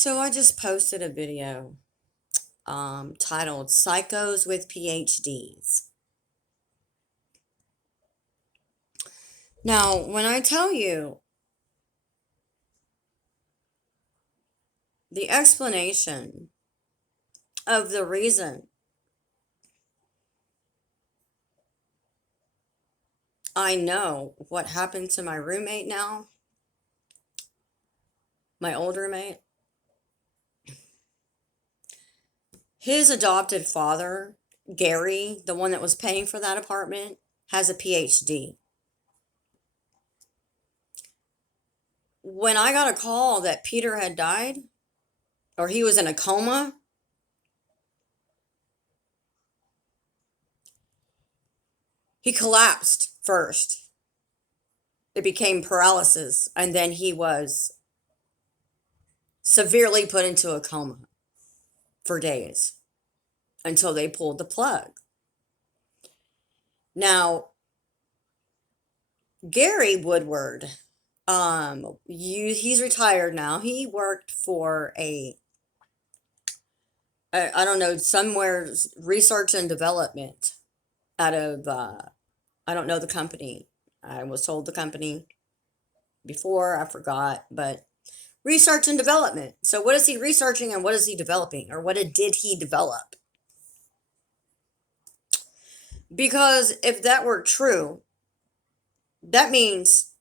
So I just posted a video titled Psychos with PhDs. Now, when I tell you the explanation of the reason I know what happened to my roommate now, my old roommate, his adopted father, Gary, the one that was paying for that apartment, has a PhD. When I got a call that Peter had died, or he was in a coma, he collapsed first. It became paralysis, and then he was severely put into a coma for days until they pulled the plug. Now, Gary Woodward, he's retired now. He worked for I don't know, somewhere research and development out of, I don't know the company. I was told the company before, I forgot, but research and development. So what is he researching and what is he developing, or what did he develop? Because if that were true, that means,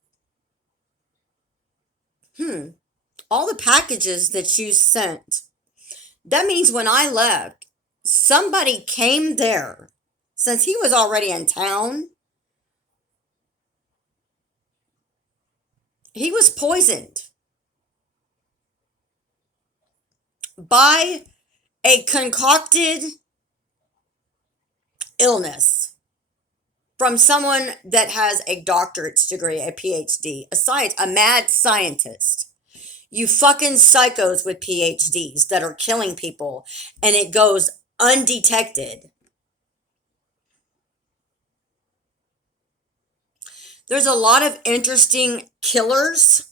all the packages that you sent, that means when I left, somebody came there. Since he was already in town, he was poisoned by a concocted illness from someone that has a doctorate's degree, a PhD, a mad scientist. You fucking psychos with PhDs that are killing people and it goes undetected. There's a lot of interesting killers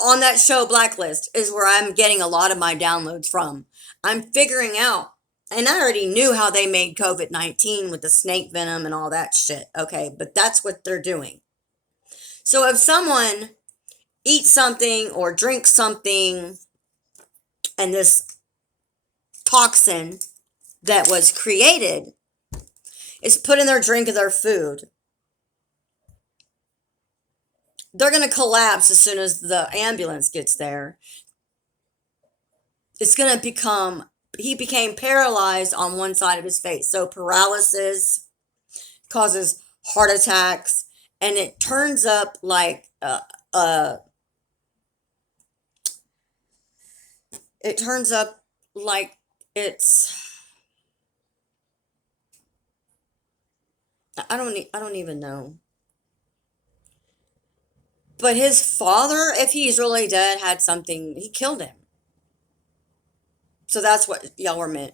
on that show. Blacklist is where I'm getting a lot of my downloads from. I'm figuring out, and I already knew how they made COVID-19 with the snake venom and all that shit, okay, but that's what they're doing. So if someone eats something or drinks something and this toxin that was created is put in their drink or their food, they're going to collapse as soon as the ambulance gets there. It's going to become, he became paralyzed on one side of his face. So paralysis causes heart attacks, and it turns up like it turns up like it's, I don't even know. But his father, if he's really dead, had something, he killed him. So that's what y'all were meant.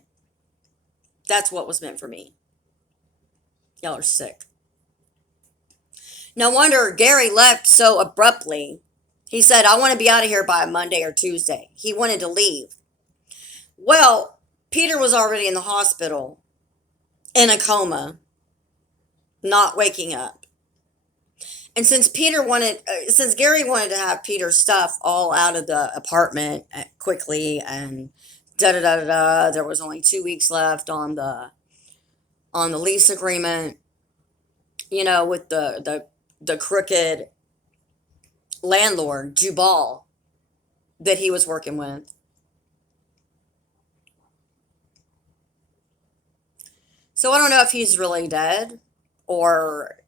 That's what was meant for me. Y'all are sick. No wonder Gary left so abruptly. He said, I want to be out of here by Monday or Tuesday. He wanted to leave. Well, Peter was already in the hospital in a coma, not waking up. And since Gary wanted to have Peter's stuff all out of the apartment quickly, and da da da da da, there was only 2 weeks left on the lease agreement. With the crooked landlord Jubal that he was working with. So I don't know if he's really dead or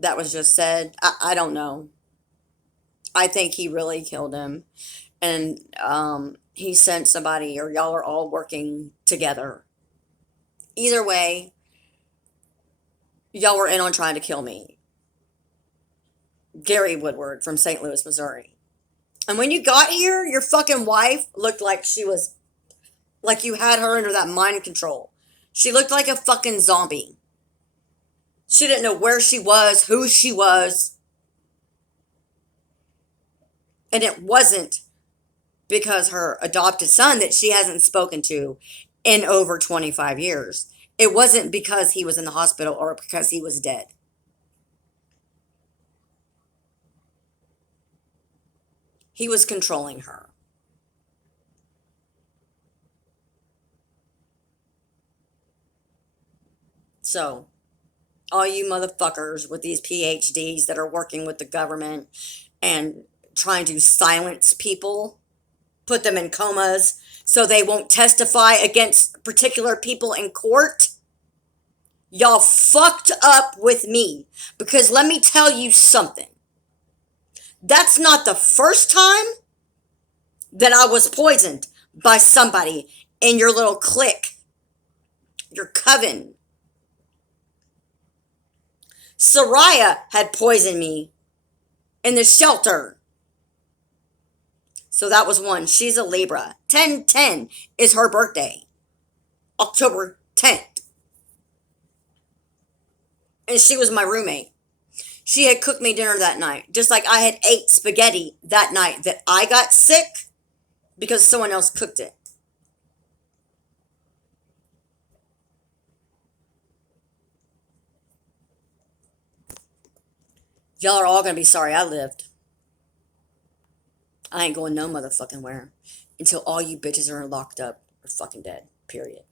that was just said. I don't know. I think he really killed him. And he sent somebody, or y'all are all working together. Either way, y'all were in on trying to kill me. Gary Woodward from St. Louis, Missouri. And when you got here, your fucking wife looked like she was, like you had her under that mind control. She looked like a fucking zombie. She didn't know where she was, who she was. And it wasn't because her adopted son that she hasn't spoken to in over 25 years. It wasn't because he was in the hospital or because he was dead. He was controlling her. So, all you motherfuckers with these PhDs that are working with the government and trying to silence people, put them in comas so they won't testify against particular people in court, y'all fucked up with me. Because let me tell you something. That's not the first time that I was poisoned by somebody in your little clique, your coven. Soraya had poisoned me in the shelter. So that was one. She's a Libra. 10/10 is her birthday. October 10th. And she was my roommate. She had cooked me dinner that night, just like I had ate spaghetti that night that I got sick because someone else cooked it. Y'all are all going to be sorry I lived. I ain't going no motherfucking where until all you bitches are locked up or fucking dead. Period.